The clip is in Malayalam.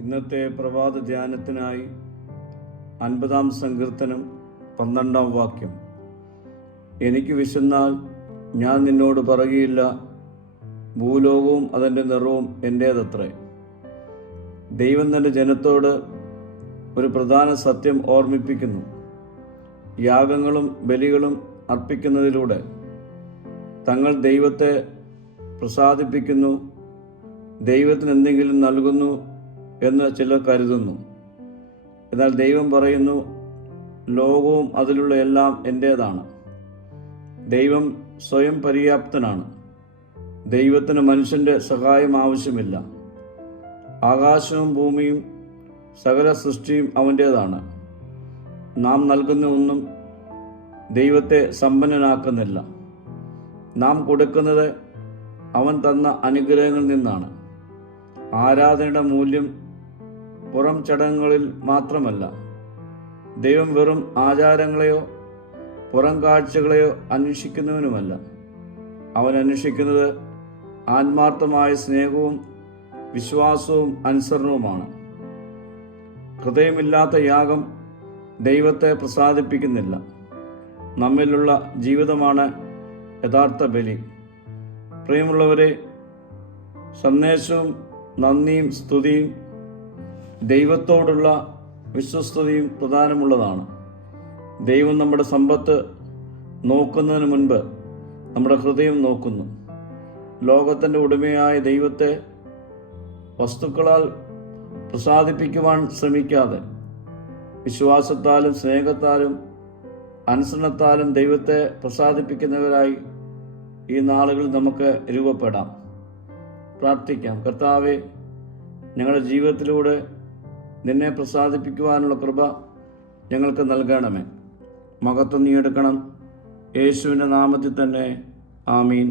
ഇന്നത്തെ പ്രഭാത ധ്യാനത്തിനായി 50-ാം സങ്കീർത്തനം 12-ാം വാക്യം. എനിക്ക് വിശന്നാൽ ഞാൻ നിന്നോട് പറയുകയില്ല, ഭൂലോകവും അതിൻ്റെ നിറവും എൻ്റേതത്രേ. ദൈവം തൻ്റെ ജനത്തോട് ഒരു പ്രധാന സത്യം ഓർമ്മിപ്പിക്കുന്നു. യാഗങ്ങളും ബലികളും അർപ്പിക്കുന്നതിലൂടെ തങ്ങൾ ദൈവത്തെ പ്രസാദിപ്പിക്കുന്നു, ദൈവത്തിന് എന്തെങ്കിലും നൽകുന്നു എന്ന് ചിലർ കരുതുന്നു. എന്നാൽ ദൈവം പറയുന്നു, ലോകവും അതിലുള്ള എല്ലാം എൻ്റേതാണ്. ദൈവം സ്വയം പര്യാപ്തനാണ്. ദൈവത്തിന് മനുഷ്യൻ്റെ സഹായം ആവശ്യമില്ല. ആകാശവും ഭൂമിയും സകല സൃഷ്ടിയും അവൻ്റേതാണ്. നാം നൽകുന്ന ഒന്നും ദൈവത്തെ സമ്പന്നനാക്കുന്നില്ല. നാം കൊടുക്കുന്നത് അവൻ തന്ന അനുഗ്രഹങ്ങളിൽ നിന്നാണ്. ആരാധനയുടെ മൂല്യം പുറം ചടങ്ങുകളിൽ മാത്രമല്ല. ദൈവം വെറും ആചാരങ്ങളെയോ പുറം കാഴ്ചകളെയോ അന്വേഷിക്കുന്നവനുമല്ല. അവൻ അന്വേഷിക്കുന്നത് ആത്മാർത്ഥമായ സ്നേഹവും വിശ്വാസവും അനുസരണവുമാണ്. ഹൃദയമില്ലാത്ത യാഗം ദൈവത്തെ പ്രസാദിപ്പിക്കുന്നില്ല. നമ്മിലുള്ള ജീവിതമാണ് യഥാർത്ഥ ബലി. പ്രിയമുള്ളവരെ, സന്ദേശവും നന്ദിയും സ്തുതിയും ദൈവത്തോടുള്ള വിശ്വസ്തതയും പ്രധാനമുള്ളതാണ്. ദൈവം നമ്മുടെ സമ്പത്ത് നോക്കുന്നതിന് മുൻപ് നമ്മുടെ ഹൃദയം നോക്കുന്നു. ലോകത്തിൻ്റെ ഉടമയായ ദൈവത്തെ വസ്തുക്കളാൽ പ്രസാദിപ്പിക്കുവാൻ ശ്രമിക്കാതെ വിശ്വാസത്താലും സ്നേഹത്താലും അനുസരണത്താലും ദൈവത്തെ പ്രസാദിപ്പിക്കുന്നവരായി ഈ നാളുകളിൽ നമുക്ക് രൂപപ്പെടാം. പ്രാർത്ഥിക്കാം. കർത്താവേ, ഞങ്ങളുടെ ജീവിതത്തിലൂടെ നിന്നെ പ്രസാദിപ്പിക്കുവാനുള്ള കൃപ ഞങ്ങൾക്ക് നൽകണമേ. മഹത്വം നീ എടുക്കണം. യേശുവിൻ്റെ നാമത്തിൽ തന്നെ. ആമീൻ.